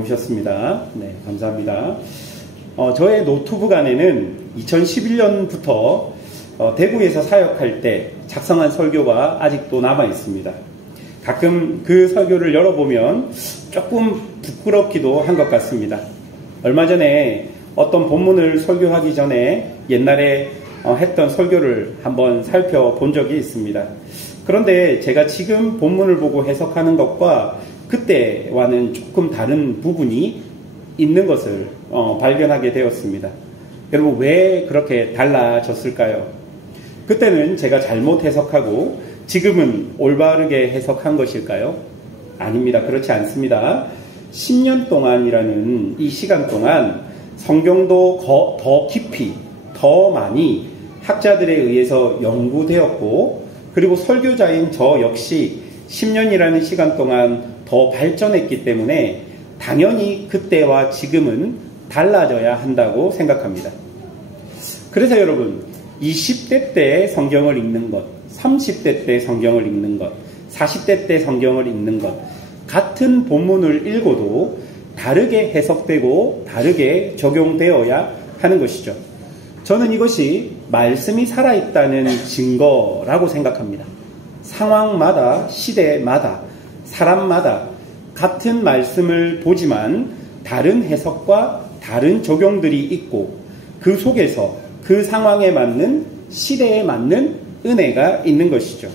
오셨습니다. 네, 감사합니다. 저의 노트북 안에는 2011년부터 대구에서 사역할 때 작성한 설교가 아직도 남아 있습니다. 가끔 그 설교를 열어보면 조금 부끄럽기도 한 것 같습니다. 얼마 전에 어떤 본문을 설교하기 전에 옛날에 했던 설교를 한번 살펴본 적이 있습니다. 그런데 제가 지금 본문을 보고 해석하는 것과 그때와는 조금 다른 부분이 있는 것을 발견하게 되었습니다. 여러분, 왜 그렇게 달라졌을까요? 그때는 제가 잘못 해석하고 지금은 올바르게 해석한 것일까요? 아닙니다. 그렇지 않습니다. 10년 동안이라는 이 시간 동안 성경도 더 깊이, 더 많이 학자들에 의해서 연구되었고, 그리고 설교자인 저 역시 10년이라는 시간 동안 더 발전했기 때문에 당연히 그때와 지금은 달라져야 한다고 생각합니다. 그래서 여러분, 20대 때 성경을 읽는 것, 30대 때 성경을 읽는 것, 40대 때 성경을 읽는 것, 같은 본문을 읽어도 다르게 해석되고 다르게 적용되어야 하는 것이죠. 저는 이것이 말씀이 살아있다는 증거라고 생각합니다. 상황마다, 시대마다, 사람마다 같은 말씀을 보지만 다른 해석과 다른 적용들이 있고, 그 속에서 그 상황에 맞는, 시대에 맞는 은혜가 있는 것이죠.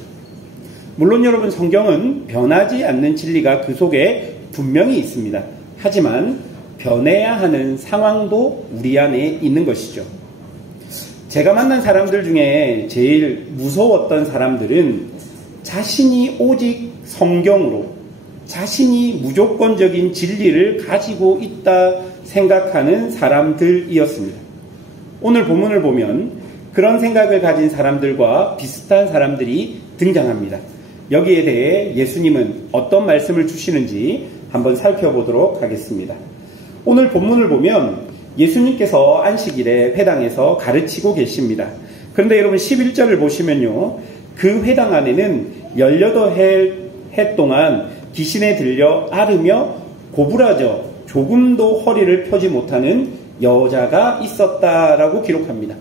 물론 여러분, 성경은 변하지 않는 진리가 그 속에 분명히 있습니다. 하지만 변해야 하는 상황도 우리 안에 있는 것이죠. 제가 만난 사람들 중에 제일 무서웠던 사람들은 자신이 오직 성경으로, 자신이 무조건적인 진리를 가지고 있다 생각하는 사람들이었습니다. 오늘 본문을 보면 그런 생각을 가진 사람들과 비슷한 사람들이 등장합니다. 여기에 대해 예수님은 어떤 말씀을 주시는지 한번 살펴보도록 하겠습니다. 오늘 본문을 보면 예수님께서 안식일에 회당에서 가르치고 계십니다. 그런데 여러분, 11절을 보시면요, 그 회당 안에는 18해 동안 귀신에 들려 앓으며 고부라져 조금도 허리를 펴지 못하는 여자가 있었다라고 기록합니다.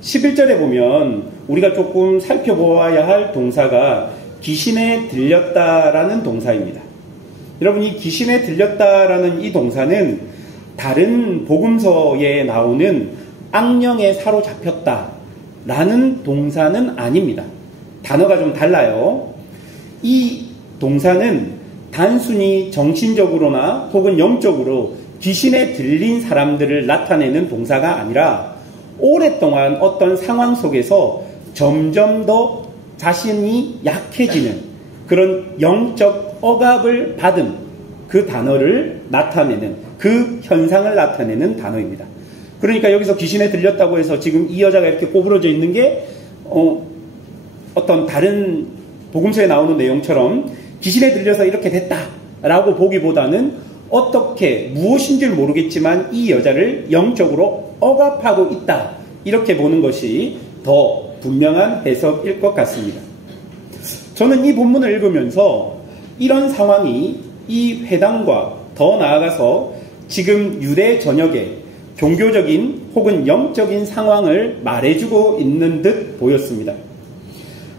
11절에 보면 우리가 조금 살펴보아야 할 동사가 귀신에 들렸다라는 동사입니다. 여러분, 이 귀신에 들렸다라는 이 동사는 다른 복음서에 나오는 악령에 사로잡혔다라는 동사는 아닙니다. 단어가 좀 달라요. 이 동사는 단순히 정신적으로나 혹은 영적으로 귀신에 들린 사람들을 나타내는 동사가 아니라 오랫동안 어떤 상황 속에서 점점 더 자신이 약해지는 그런 영적 억압을 받은 그 단어를 나타내는, 그 현상을 나타내는 단어입니다. 그러니까 여기서 귀신에 들렸다고 해서 지금 이 여자가 이렇게 꼬부러져 있는 게 어떤 다른 복음서에 나오는 내용처럼 귀신에 들려서 이렇게 됐다라고 보기보다는 어떻게, 무엇인지를 모르겠지만 이 여자를 영적으로 억압하고 있다, 이렇게 보는 것이 더 분명한 해석일 것 같습니다. 저는 이 본문을 읽으면서 이런 상황이 이 회당과 더 나아가서 지금 유대 전역의 종교적인 혹은 영적인 상황을 말해주고 있는 듯 보였습니다.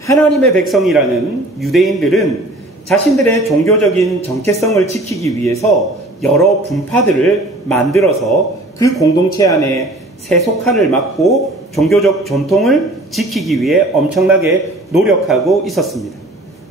하나님의 백성이라는 유대인들은 자신들의 종교적인 정체성을 지키기 위해서 여러 분파들을 만들어서 그 공동체 안에 세속화를 막고 종교적 전통을 지키기 위해 엄청나게 노력하고 있었습니다.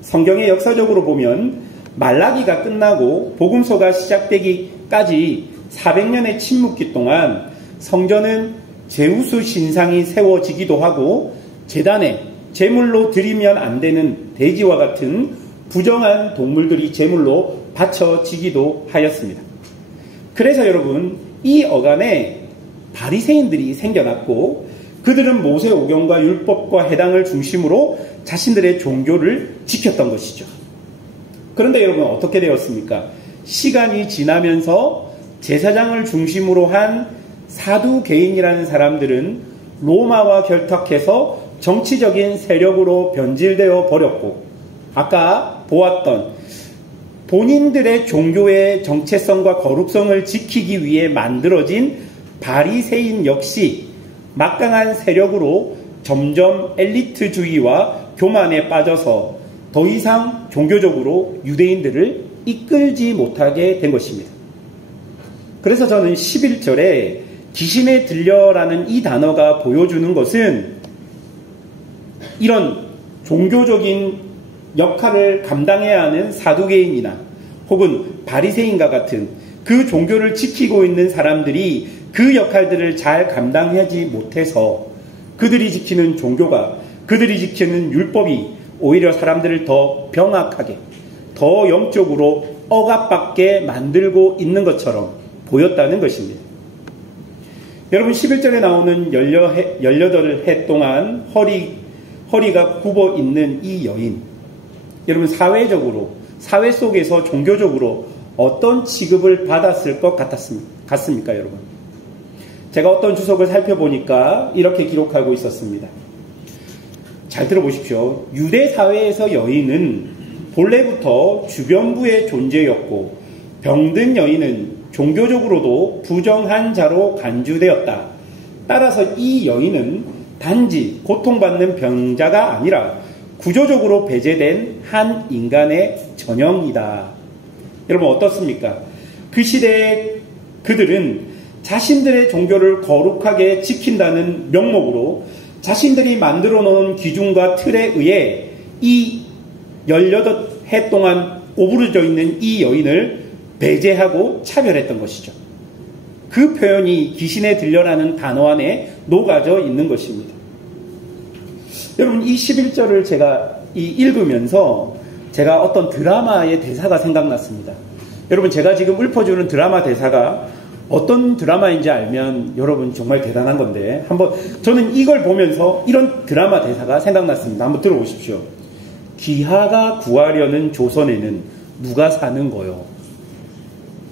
성경의 역사적으로 보면 말라기가 끝나고 복음서가 시작되기까지 400년의 침묵기 동안 성전은 제우스 신상이 세워지기도 하고 제단에 제물로 드리면 안 되는 돼지와 같은 부정한 동물들이 제물로 바쳐지기도 하였습니다. 그래서 여러분, 이 어간에 바리새인들이 생겨났고 그들은 모세오경과 율법과 해당을 중심으로 자신들의 종교를 지켰던 것이죠. 그런데 여러분, 어떻게 되었습니까? 시간이 지나면서 제사장을 중심으로 한 사두개인이라는 사람들은 로마와 결탁해서 정치적인 세력으로 변질되어 버렸고, 아까 본인들의 종교의 정체성과 거룩성을 지키기 위해 만들어진 바리새인 역시 막강한 세력으로 점점 엘리트주의와 교만에 빠져서 더 이상 종교적으로 유대인들을 이끌지 못하게 된 것입니다. 그래서 저는 11절에 귀신에 들려라는 이 단어가 보여주는 것은 이런 종교적인 역할을 감당해야 하는 사두개인이나 혹은 바리새인과 같은 그 종교를 지키고 있는 사람들이 그 역할들을 잘 감당하지 못해서 그들이 지키는 종교가, 그들이 지키는 율법이 오히려 사람들을 더 병악하게, 더 영적으로 억압받게 만들고 있는 것처럼 보였다는 것입니다. 여러분 11절에 나오는 18해 동안 허리가 굽어 있는 이 여인, 여러분 사회 속에서 종교적으로 어떤 취급을 받았을 것 같습니까 여러분? 제가 어떤 주석을 살펴보니까 이렇게 기록하고 있었습니다. 잘 들어보십시오. 유대 사회에서 여인은 본래부터 주변부의 존재였고 병든 여인은 종교적으로도 부정한 자로 간주되었다. 따라서 이 여인은 단지 고통받는 병자가 아니라 구조적으로 배제된 한 인간의 전형이다. 여러분 어떻습니까? 그 시대에 그들은 자신들의 종교를 거룩하게 지킨다는 명목으로 자신들이 만들어 놓은 기준과 틀에 의해 이 18해 동안 오부러져 있는 이 여인을 배제하고 차별했던 것이죠. 그 표현이 귀신에 들려라는 단어 안에 녹아져 있는 것입니다. 여러분 이 11절을 제가 읽으면서 제가 어떤 드라마의 대사가 생각났습니다. 여러분 제가 지금 읊어주는 드라마 대사가 어떤 드라마인지 알면 여러분 정말 대단한 건데 한번 저는 이걸 보면서 이런 드라마 대사가 생각났습니다. 한번 들어보십시오. 귀하가 구하려는 조선에는 누가 사는 거요?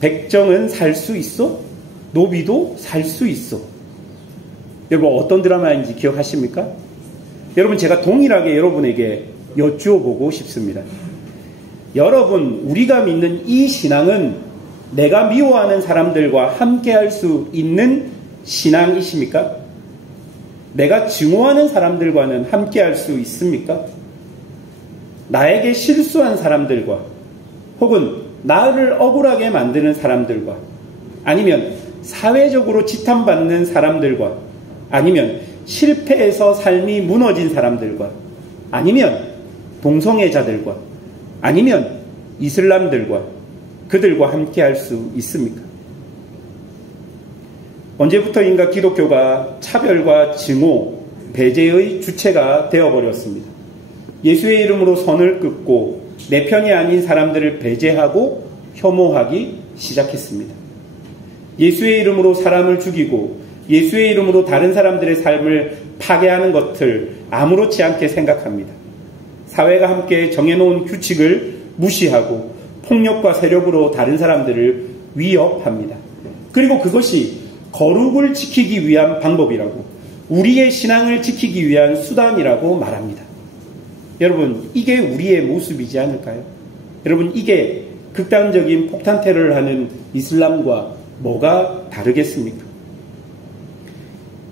백정은 살 수 있어? 노비도 살 수 있어. 여러분 어떤 드라마인지 기억하십니까? 여러분 제가 동일하게 여러분에게 여쭈어보고 싶습니다. 여러분 우리가 믿는 이 신앙은 내가 미워하는 사람들과 함께할 수 있는 신앙이십니까? 내가 증오하는 사람들과는 함께할 수 있습니까? 나에게 실수한 사람들과 혹은 나를 억울하게 만드는 사람들과 아니면 사회적으로 지탄받는 사람들과 아니면 실패해서 삶이 무너진 사람들과 아니면 동성애자들과 아니면 이슬람들과 그들과 함께 할 수 있습니까? 언제부터인가 기독교가 차별과 증오, 배제의 주체가 되어버렸습니다. 예수의 이름으로 선을 긋고 내 편이 아닌 사람들을 배제하고 혐오하기 시작했습니다. 예수의 이름으로 사람을 죽이고 예수의 이름으로 다른 사람들의 삶을 파괴하는 것을 아무렇지 않게 생각합니다. 사회가 함께 정해놓은 규칙을 무시하고 폭력과 세력으로 다른 사람들을 위협합니다. 그리고 그것이 거룩을 지키기 위한 방법이라고, 우리의 신앙을 지키기 위한 수단이라고 말합니다. 여러분, 이게 우리의 모습이지 않을까요? 여러분, 이게 극단적인 폭탄 테러를 하는 이슬람과 뭐가 다르겠습니까?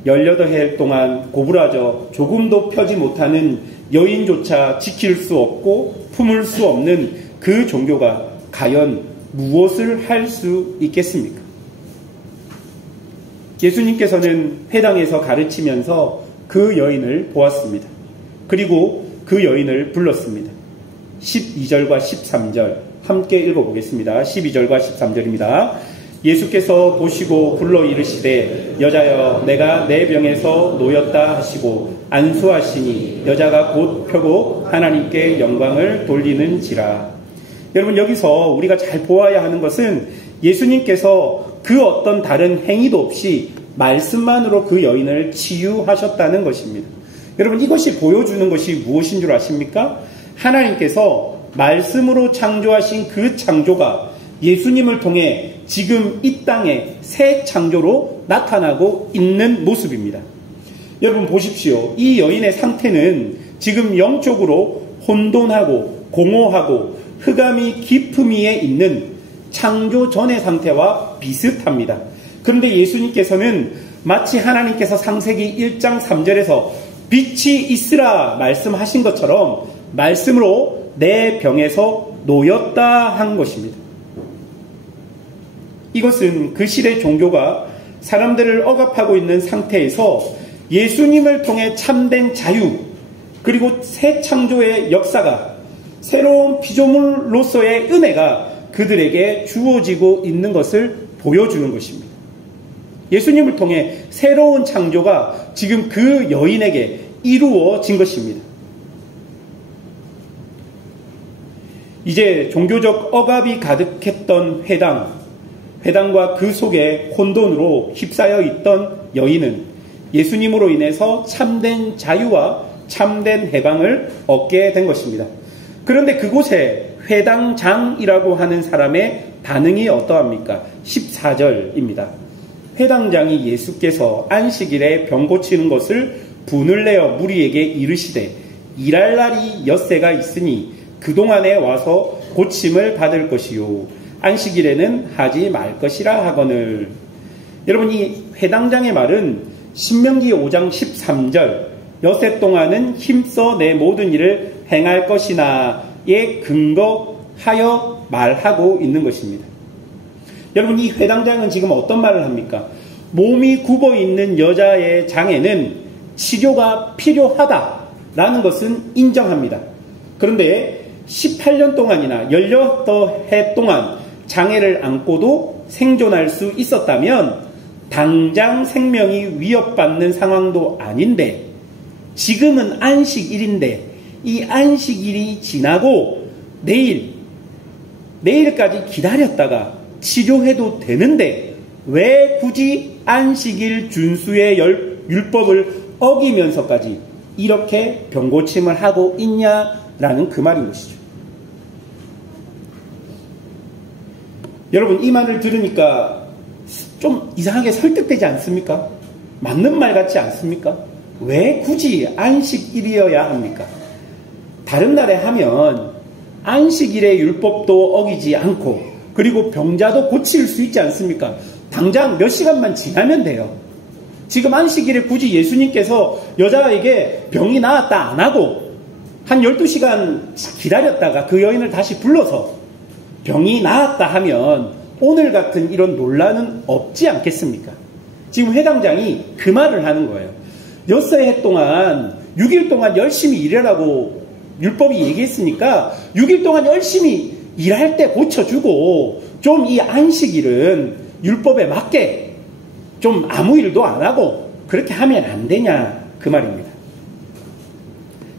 18해 동안 고부라져 조금도 펴지 못하는 여인조차 지킬 수 없고 품을 수 없는 그 종교가 과연 무엇을 할 수 있겠습니까? 예수님께서는 회당에서 가르치면서 그 여인을 보았습니다. 그리고 그 여인을 불렀습니다. 12절과 13절 함께 읽어보겠습니다. 12절과 13절입니다. 예수께서 보시고 불러 이르시되 여자여 내가 내 병에서 놓였다 하시고 안수하시니 여자가 곧 펴고 하나님께 영광을 돌리는지라. 여러분 여기서 우리가 잘 보아야 하는 것은 예수님께서 그 어떤 다른 행위도 없이 말씀만으로 그 여인을 치유하셨다는 것입니다. 여러분 이것이 보여주는 것이 무엇인 줄 아십니까? 하나님께서 말씀으로 창조하신 그 창조가 예수님을 통해 지금 이 땅에 새 창조로 나타나고 있는 모습입니다. 여러분 보십시오. 이 여인의 상태는 지금 영적으로 혼돈하고 공허하고 흑암이 깊음 위에 있는 창조 전의 상태와 비슷합니다. 그런데 예수님께서는 마치 하나님께서 창세기 1장 3절에서 빛이 있으라 말씀하신 것처럼 말씀으로 내 병에서 놓였다 한 것입니다. 이것은 그 시대 종교가 사람들을 억압하고 있는 상태에서 예수님을 통해 참된 자유, 그리고 새 창조의 역사가, 새로운 피조물로서의 은혜가 그들에게 주어지고 있는 것을 보여주는 것입니다. 예수님을 통해 새로운 창조가 지금 그 여인에게 이루어진 것입니다. 이제 종교적 억압이 가득했던 회당과 그 속에 혼돈으로 휩싸여 있던 여인은 예수님으로 인해서 참된 자유와 참된 해방을 얻게 된 것입니다. 그런데 그곳에 회당장이라고 하는 사람의 반응이 어떠합니까? 14절입니다. 회당장이 예수께서 안식일에 병 고치는 것을 분을 내어 무리에게 이르시되 일할 날이 엿새가 있으니 그동안에 와서 고침을 받을 것이요 안식일에는 하지 말 것이라 하거늘. 여러분, 이 회당장의 말은 신명기 5장 13절 엿새 동안은 힘써 내 모든 일을 행할 것이나에 근거하여 말하고 있는 것입니다. 여러분, 이 회당장은 지금 어떤 말을 합니까? 몸이 굽어 있는 여자의 장애는 치료가 필요하다라는 것은 인정합니다. 그런데 18년 동안이나 18해 동안 장애를 안고도 생존할 수 있었다면 당장 생명이 위협받는 상황도 아닌데, 지금은 안식일인데 이 안식일이 지나고 내일까지 기다렸다가 치료해도 되는데 왜 굳이 안식일 준수의 율법을 어기면서까지 이렇게 병고침을 하고 있냐라는 그 말인 것이죠. 여러분, 이 말을 들으니까 좀 이상하게 설득되지 않습니까? 맞는 말 같지 않습니까? 왜 굳이 안식일이어야 합니까? 다른 날에 하면 안식일의 율법도 어기지 않고 그리고 병자도 고칠 수 있지 않습니까? 당장 몇 시간만 지나면 돼요. 지금 안식일에 굳이 예수님께서 여자에게 병이 나았다 안 하고 한 12시간 기다렸다가 그 여인을 다시 불러서 병이 나았다 하면 오늘 같은 이런 논란은 없지 않겠습니까? 지금 회당장이 그 말을 하는 거예요. 6해 동안 6일 동안 열심히 일하라고 율법이 얘기했으니까 6일 동안 열심히 일할 때 고쳐주고 좀 이 안식일은 율법에 맞게 좀 아무 일도 안 하고 그렇게 하면 안 되냐 그 말입니다.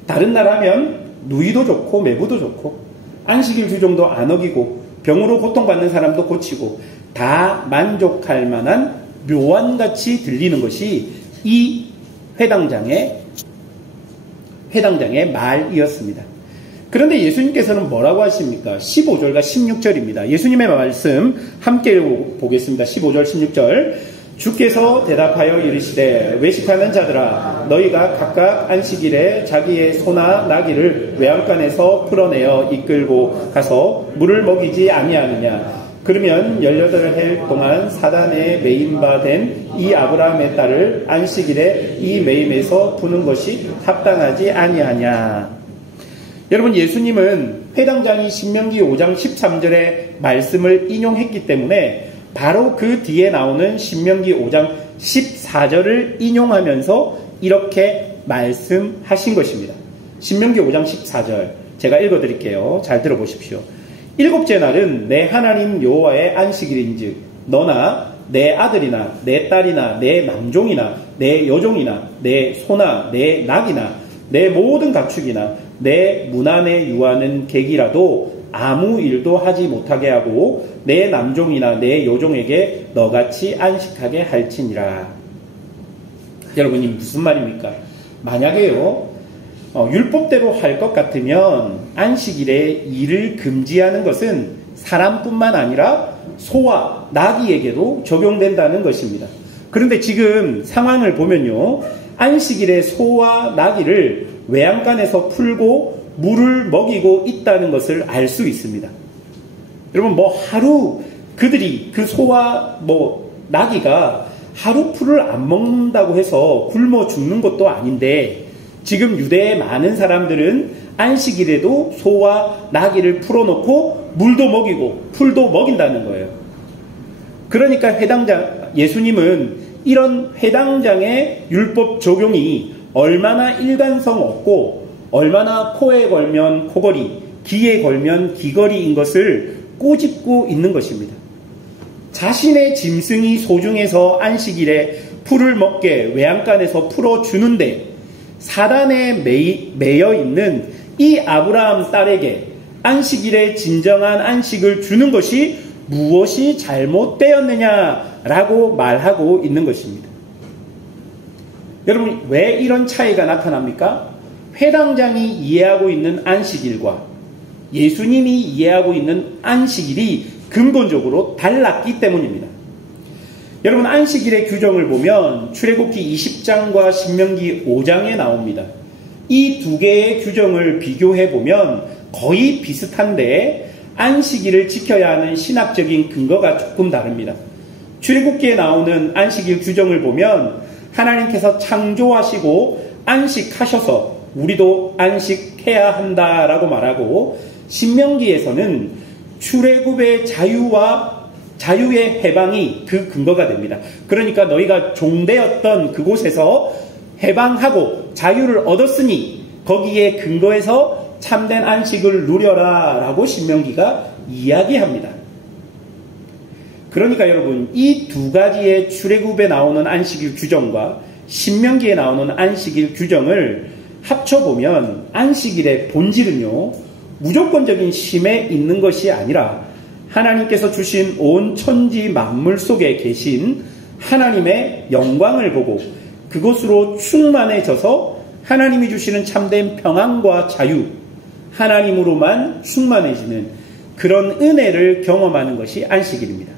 다른 날 하면 누이도 좋고 매부도 좋고 안식일 규정도 안 어기고 병으로 고통받는 사람도 고치고 다 만족할 만한 묘안같이 들리는 것이 이 회당장의 말이었습니다. 그런데 예수님께서는 뭐라고 하십니까? 15절과 16절입니다. 예수님의 말씀 함께 보겠습니다. 15절 16절 주께서 대답하여 이르시되 외식하는 자들아 너희가 각각 안식일에 자기의 소나 나귀를 외양간에서 풀어내어 이끌고 가서 물을 먹이지 아니하느냐. 그러면 18해 동안 사단에 매임 바 된 이 아브라함의 딸을 안식일에 이 매임에서 푸는 것이 합당하지 아니하냐. 여러분, 예수님은 회당장이 신명기 5장 13절의 말씀을 인용했기 때문에 바로 그 뒤에 나오는 신명기 5장 14절을 인용하면서 이렇게 말씀하신 것입니다. 신명기 5장 14절 제가 읽어드릴게요. 잘 들어보십시오. 일곱째 날은 내 하나님 여호와의 안식일인즉 너나 내 아들이나 내 딸이나 내 남종이나 내 여종이나 내 소나 내 낙이나 내 모든 가축이나 내 문 안에 유하는 객이라도 아무 일도 하지 못하게 하고 내 남종이나 내 여종에게 너같이 안식하게 할지니라. 여러분, 이 무슨 말입니까? 만약에요 율법대로 할 것 같으면 안식일에 일을 금지하는 것은 사람뿐만 아니라 소와 나귀에게도 적용된다는 것입니다. 그런데 지금 상황을 보면요 안식일에 소와 나귀를 외양간에서 풀고 물을 먹이고 있다는 것을 알 수 있습니다. 여러분, 하루 그들이 그 소와 나귀가 하루 풀을 안 먹는다고 해서 굶어 죽는 것도 아닌데, 지금 유대의 많은 사람들은 안식일에도 소와 나귀를 풀어놓고 물도 먹이고 풀도 먹인다는 거예요. 그러니까 예수님은 이런 회당장의 율법 적용이 얼마나 일관성 없고 얼마나 코에 걸면 코걸이, 귀에 걸면 귀걸이인 것을 꼬집고 있는 것입니다. 자신의 짐승이 소중해서 안식일에 풀을 먹게 외양간에서 풀어주는데, 사단에 매여 있는 이 아브라함 딸에게 안식일에 진정한 안식을 주는 것이 무엇이 잘못되었느냐라고 말하고 있는 것입니다. 여러분, 왜 이런 차이가 나타납니까? 회당장이 이해하고 있는 안식일과 예수님이 이해하고 있는 안식일이 근본적으로 달랐기 때문입니다. 여러분, 안식일의 규정을 보면 출애굽기 20장과 신명기 5장에 나옵니다. 이 두 개의 규정을 비교해 보면 거의 비슷한데 안식일을 지켜야 하는 신학적인 근거가 조금 다릅니다. 출애굽기에 나오는 안식일 규정을 보면 하나님께서 창조하시고 안식하셔서 우리도 안식해야 한다라고 말하고, 신명기에서는 출애굽의 자유의 해방이 그 근거가 됩니다. 그러니까 너희가 종되었던 그곳에서 해방하고 자유를 얻었으니 거기에 근거해서 참된 안식을 누려라 라고 신명기가 이야기합니다. 그러니까 여러분, 이 두 가지의 출애굽에 나오는 안식일 규정과 신명기에 나오는 안식일 규정을 합쳐보면 안식일의 본질은요, 무조건적인 쉼에 있는 것이 아니라 하나님께서 주신 온 천지 만물 속에 계신 하나님의 영광을 보고 그것으로 충만해져서 하나님이 주시는 참된 평안과 자유, 하나님으로만 충만해지는 그런 은혜를 경험하는 것이 안식일입니다.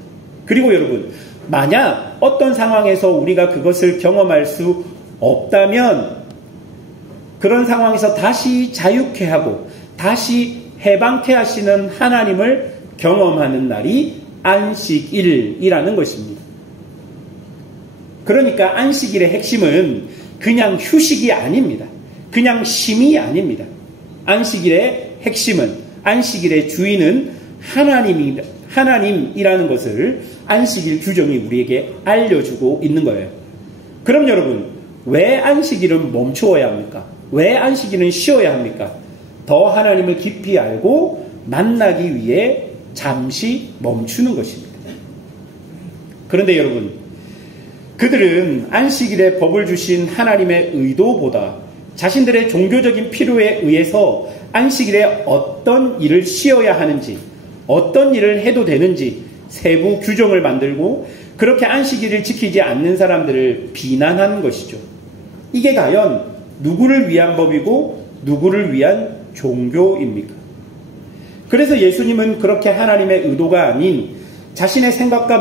그리고 여러분, 만약 어떤 상황에서 우리가 그것을 경험할 수 없다면 그런 상황에서 다시 자유케 하고 다시 해방케 하시는 하나님을 경험하는 날이 안식일이라는 것입니다. 그러니까 안식일의 핵심은 그냥 휴식이 아닙니다. 그냥 쉼이 아닙니다. 안식일의 핵심은, 안식일의 주인은 하나님이라는 것을 안식일 규정이 우리에게 알려주고 있는 거예요. 그럼 여러분, 왜 안식일은 멈추어야 합니까? 왜 안식일은 쉬어야 합니까? 더 하나님을 깊이 알고 만나기 위해 잠시 멈추는 것입니다. 그런데 여러분, 그들은 안식일에 법을 주신 하나님의 의도보다 자신들의 종교적인 필요에 의해서 안식일에 어떤 일을 쉬어야 하는지, 어떤 일을 해도 되는지 세부 규정을 만들고 그렇게 안식일을 지키지 않는 사람들을 비난하는 것이죠. 이게 과연 누구를 위한 법이고 누구를 위한 종교입니까? 그래서 예수님은 그렇게 하나님의 의도가 아닌 자신의 생각과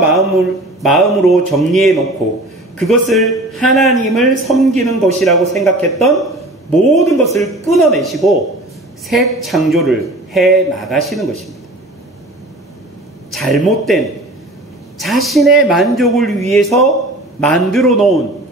마음으로 정리해 놓고 그것을 하나님을 섬기는 것이라고 생각했던 모든 것을 끊어내시고 새 창조를 해 나가시는 것입니다. 잘못된 자신의 만족을 위해서 만들어 놓은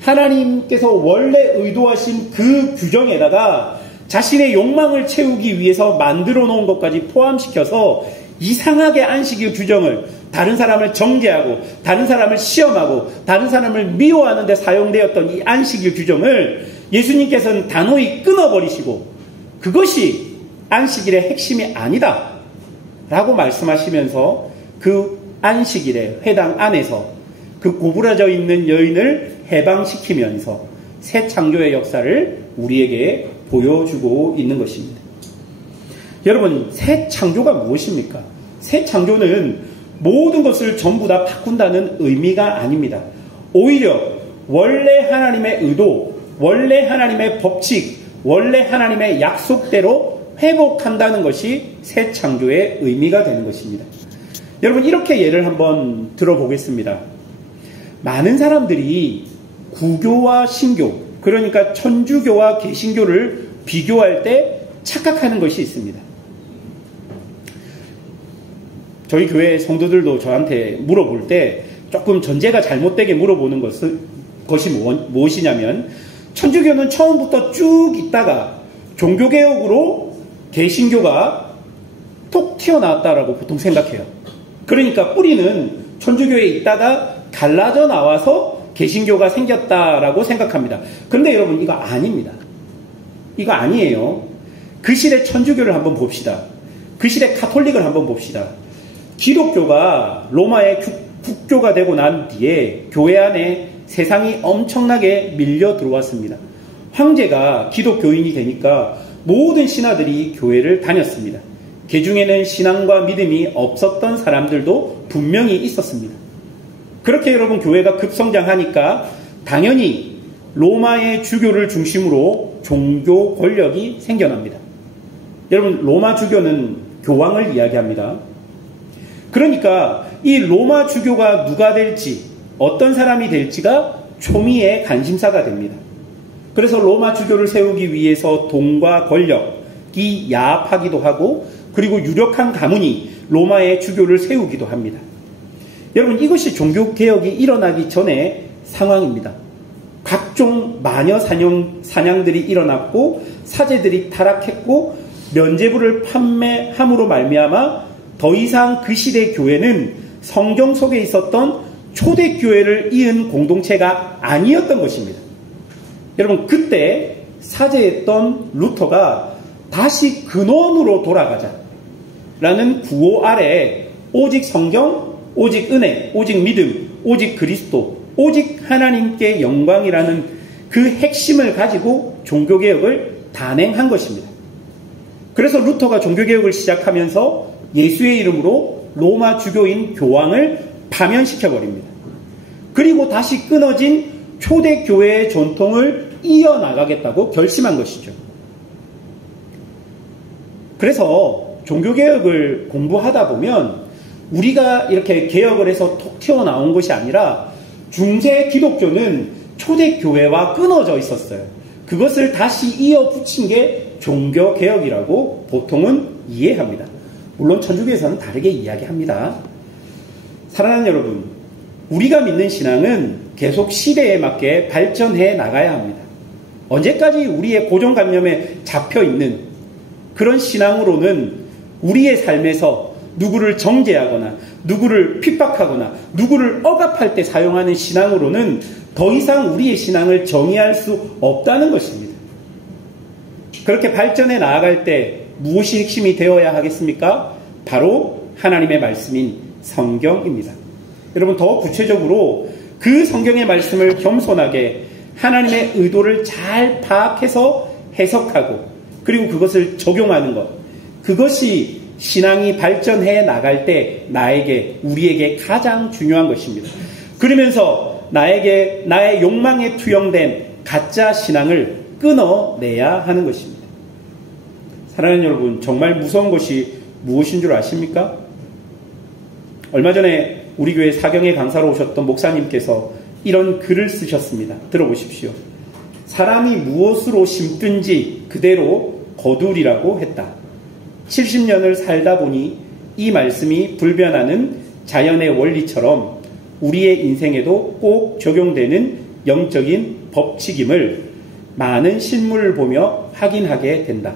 하나님께서 원래 의도하신 그 규정에다가 자신의 욕망을 채우기 위해서 만들어 놓은 것까지 포함시켜서 이상하게 안식일 규정을 다른 사람을 정죄하고 다른 사람을 시험하고 다른 사람을 미워하는 데 사용되었던 이 안식일 규정을 예수님께서는 단호히 끊어버리시고 그것이 안식일의 핵심이 아니다 라고 말씀하시면서 그 안식일의 회당 안에서 그 구부러져 있는 여인을 해방시키면서 새 창조의 역사를 우리에게 보여주고 있는 것입니다. 여러분, 새 창조가 무엇입니까? 새 창조는 모든 것을 전부 다 바꾼다는 의미가 아닙니다. 오히려 원래 하나님의 의도, 원래 하나님의 법칙, 원래 하나님의 약속대로 회복한다는 것이 새 창조의 의미가 되는 것입니다. 여러분, 이렇게 예를 한번 들어보겠습니다. 많은 사람들이 구교와 신교, 그러니까 천주교와 개신교를 비교할 때 착각하는 것이 있습니다. 저희 교회 성도들도 저한테 물어볼 때 조금 전제가 잘못되게 물어보는 것이 무엇이냐면, 천주교는 처음부터 쭉 있다가 종교개혁으로 개신교가 톡 튀어나왔다라고 보통 생각해요. 그러니까 뿌리는 천주교에 있다가 갈라져 나와서 개신교가 생겼다라고 생각합니다. 그런데 여러분, 이거 아닙니다. 이거 아니에요. 그 시대 천주교를 한번 봅시다. 그 시대 가톨릭을 한번 봅시다. 기독교가 로마의 국교가 되고 난 뒤에 교회 안에 세상이 엄청나게 밀려 들어왔습니다. 황제가 기독교인이 되니까 모든 신하들이 교회를 다녔습니다. 그 중에는 신앙과 믿음이 없었던 사람들도 분명히 있었습니다. 그렇게 여러분, 교회가 급성장하니까 당연히 로마의 주교를 중심으로 종교 권력이 생겨납니다. 여러분, 로마 주교는 교황을 이야기합니다. 그러니까 이 로마 주교가 누가 될지, 어떤 사람이 될지가 초미의 관심사가 됩니다. 그래서 로마 주교를 세우기 위해서 돈과 권력이 야합하기도 하고, 그리고 유력한 가문이 로마의 주교를 세우기도 합니다. 여러분, 이것이 종교개혁이 일어나기 전의 상황입니다. 각종 마녀 사냥들이 일어났고, 사제들이 타락했고, 면죄부를 판매함으로 말미암아 더 이상 그 시대 교회는 성경 속에 있었던 초대교회를 이은 공동체가 아니었던 것입니다. 여러분, 그때 사제였던 루터가 다시 근원으로 돌아가자라는 구호 아래 오직 성경, 오직 은혜, 오직 믿음, 오직 그리스도, 오직 하나님께 영광이라는 그 핵심을 가지고 종교개혁을 단행한 것입니다. 그래서 루터가 종교개혁을 시작하면서 예수의 이름으로 로마 주교인 교황을 파면시켜버립니다. 그리고 다시 끊어진 초대교회의 전통을 이어나가겠다고 결심한 것이죠. 그래서 종교개혁을 공부하다 보면 우리가 이렇게 개혁을 해서 톡 튀어나온 것이 아니라 중세 기독교는 초대교회와 끊어져 있었어요. 그것을 다시 이어붙인 게 종교개혁이라고 보통은 이해합니다. 물론 천주교에서는 다르게 이야기합니다. 사랑하는 여러분, 우리가 믿는 신앙은 계속 시대에 맞게 발전해 나가야 합니다. 언제까지 우리의 고정관념에 잡혀있는 그런 신앙으로는 우리의 삶에서 누구를 정죄하거나 누구를 핍박하거나 누구를 억압할 때 사용하는 신앙으로는 더 이상 우리의 신앙을 정의할 수 없다는 것입니다. 그렇게 발전해 나아갈 때 무엇이 핵심이 되어야 하겠습니까? 바로 하나님의 말씀인 성경입니다. 여러분, 더 구체적으로 그 성경의 말씀을 겸손하게 하나님의 의도를 잘 파악해서 해석하고 그리고 그것을 적용하는 것, 그것이 신앙이 발전해 나갈 때 우리에게 가장 중요한 것입니다. 그러면서 나의 욕망에 투영된 가짜 신앙을 끊어내야 하는 것입니다. 사랑하는 여러분, 정말 무서운 것이 무엇인 줄 아십니까? 얼마 전에 우리 교회 사경에 강사로 오셨던 목사님께서 이런 글을 쓰셨습니다. 들어보십시오. 사람이 무엇으로 심든지 그대로 거두리라고 했다. 70년을 살다 보니 이 말씀이 불변하는 자연의 원리처럼 우리의 인생에도 꼭 적용되는 영적인 법칙임을 많은 실물을 보며 확인하게 된다.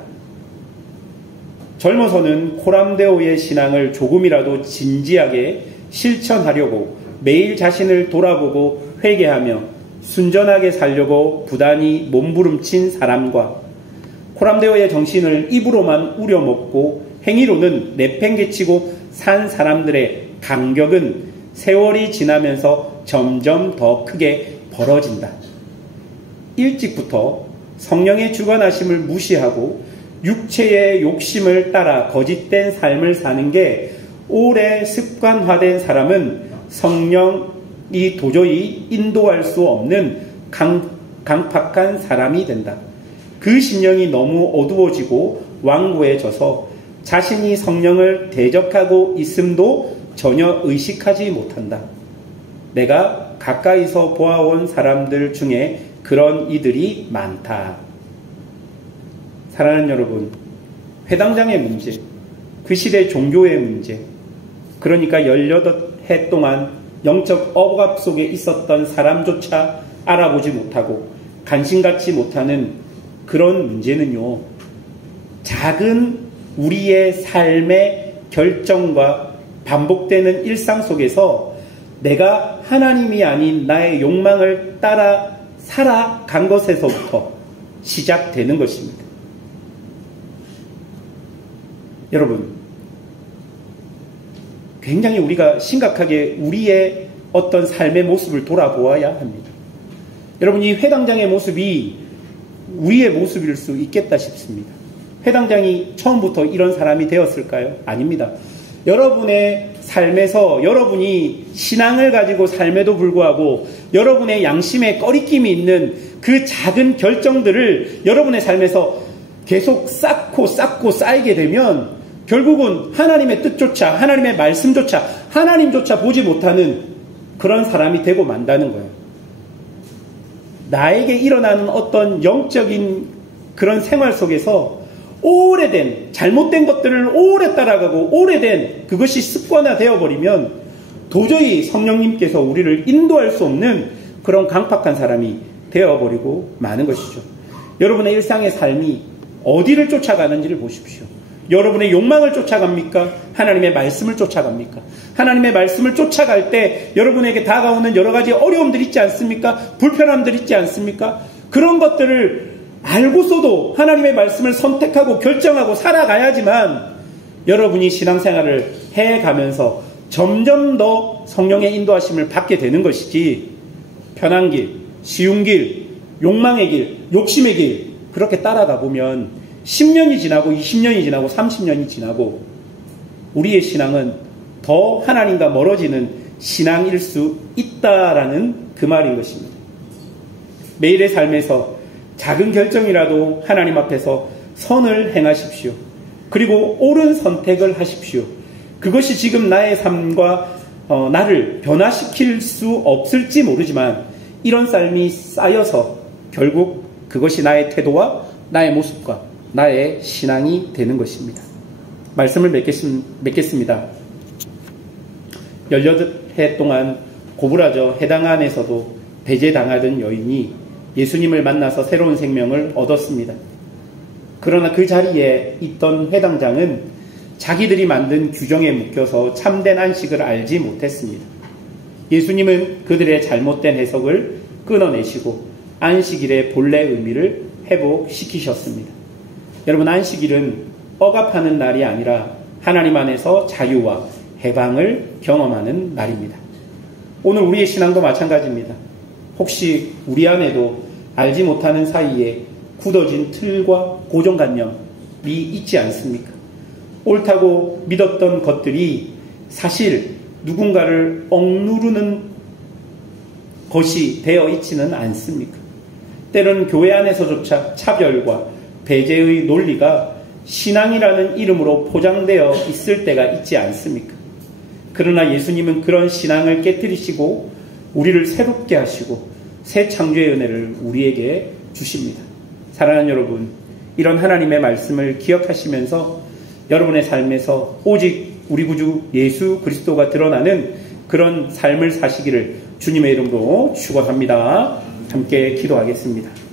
젊어서는 코람데오의 신앙을 조금이라도 진지하게 실천하려고 매일 자신을 돌아보고 회개하며 순전하게 살려고 부단히 몸부림친 사람과 코람데오의 정신을 입으로만 우려먹고 행위로는 내팽개치고 산 사람들의 간격은 세월이 지나면서 점점 더 크게 벌어진다. 일찍부터 성령의 주관하심을 무시하고 육체의 욕심을 따라 거짓된 삶을 사는 게 오래 습관화된 사람은 성령이 도저히 인도할 수 없는 강팍한 사람이 된다. 그 심령이 너무 어두워지고 완고해져서 자신이 성령을 대적하고 있음도 전혀 의식하지 못한다. 내가 가까이서 보아온 사람들 중에 그런 이들이 많다. 사랑하는 여러분, 회당장의 문제, 그 시대 종교의 문제, 그러니까 18해 동안 영적 억압 속에 있었던 사람조차 알아보지 못하고 관심 갖지 못하는 그런 문제는요, 작은 우리의 삶의 결정과 반복되는 일상 속에서 내가 하나님이 아닌 나의 욕망을 따라 살아간 것에서부터 시작되는 것입니다. 여러분, 굉장히 우리가 심각하게 우리의 어떤 삶의 모습을 돌아보아야 합니다. 여러분, 이 회당장의 모습이 우리의 모습일 수 있겠다 싶습니다. 회당장이 처음부터 이런 사람이 되었을까요? 아닙니다. 여러분의 삶에서 여러분이 신앙을 가지고 삶에도 불구하고 여러분의 양심에 꺼리낌이 있는 그 작은 결정들을 여러분의 삶에서 계속 쌓고 쌓이게 되면 결국은 하나님의 뜻조차, 하나님의 말씀조차, 하나님조차 보지 못하는 그런 사람이 되고 만다는 거예요. 나에게 일어나는 어떤 영적인 그런 생활 속에서 오래된, 잘못된 것들을 오래 따라가고 오래된 그것이 습관화되어 버리면 도저히 성령님께서 우리를 인도할 수 없는 그런 강팍한 사람이 되어버리고 마는 것이죠. 여러분의 일상의 삶이 어디를 쫓아가는지를 보십시오. 여러분의 욕망을 쫓아갑니까? 하나님의 말씀을 쫓아갑니까? 하나님의 말씀을 쫓아갈 때 여러분에게 다가오는 여러 가지 어려움들 있지 않습니까? 불편함들 있지 않습니까? 그런 것들을 알고서도 하나님의 말씀을 선택하고 결정하고 살아가야지만 여러분이 신앙생활을 해가면서 점점 더 성령의 인도하심을 받게 되는 것이지, 편한 길, 쉬운 길, 욕망의 길, 욕심의 길 그렇게 따라가 보면 10년이 지나고 20년이 지나고 30년이 지나고 우리의 신앙은 더 하나님과 멀어지는 신앙일 수 있다라는 그 말인 것입니다. 매일의 삶에서 작은 결정이라도 하나님 앞에서 선을 행하십시오. 그리고 옳은 선택을 하십시오. 그것이 지금 나의 삶과 나를 변화시킬 수 없을지 모르지만 이런 삶이 쌓여서 결국 그것이 나의 태도와 나의 모습과 나의 신앙이 되는 것입니다. 말씀을 맺겠습니다. 18해 동안 고부라져 해당 안에서도 배제당하던 여인이 예수님을 만나서 새로운 생명을 얻었습니다. 그러나 그 자리에 있던 회당장은 자기들이 만든 규정에 묶여서 참된 안식을 알지 못했습니다. 예수님은 그들의 잘못된 해석을 끊어내시고 안식일의 본래 의미를 회복시키셨습니다. 여러분, 안식일은 억압하는 날이 아니라 하나님 안에서 자유와 해방을 경험하는 날입니다. 오늘 우리의 신앙도 마찬가지입니다. 혹시 우리 안에도 알지 못하는 사이에 굳어진 틀과 고정관념이 있지 않습니까? 옳다고 믿었던 것들이 사실 누군가를 억누르는 것이 되어 있지는 않습니까? 때로는 교회 안에서조차 차별과 배제의 논리가 신앙이라는 이름으로 포장되어 있을 때가 있지 않습니까? 그러나 예수님은 그런 신앙을 깨뜨리시고 우리를 새롭게 하시고 새 창조의 은혜를 우리에게 주십니다. 사랑하는 여러분, 이런 하나님의 말씀을 기억하시면서 여러분의 삶에서 오직 우리 구주 예수 그리스도가 드러나는 그런 삶을 사시기를 주님의 이름으로 축원합니다. 함께 기도하겠습니다.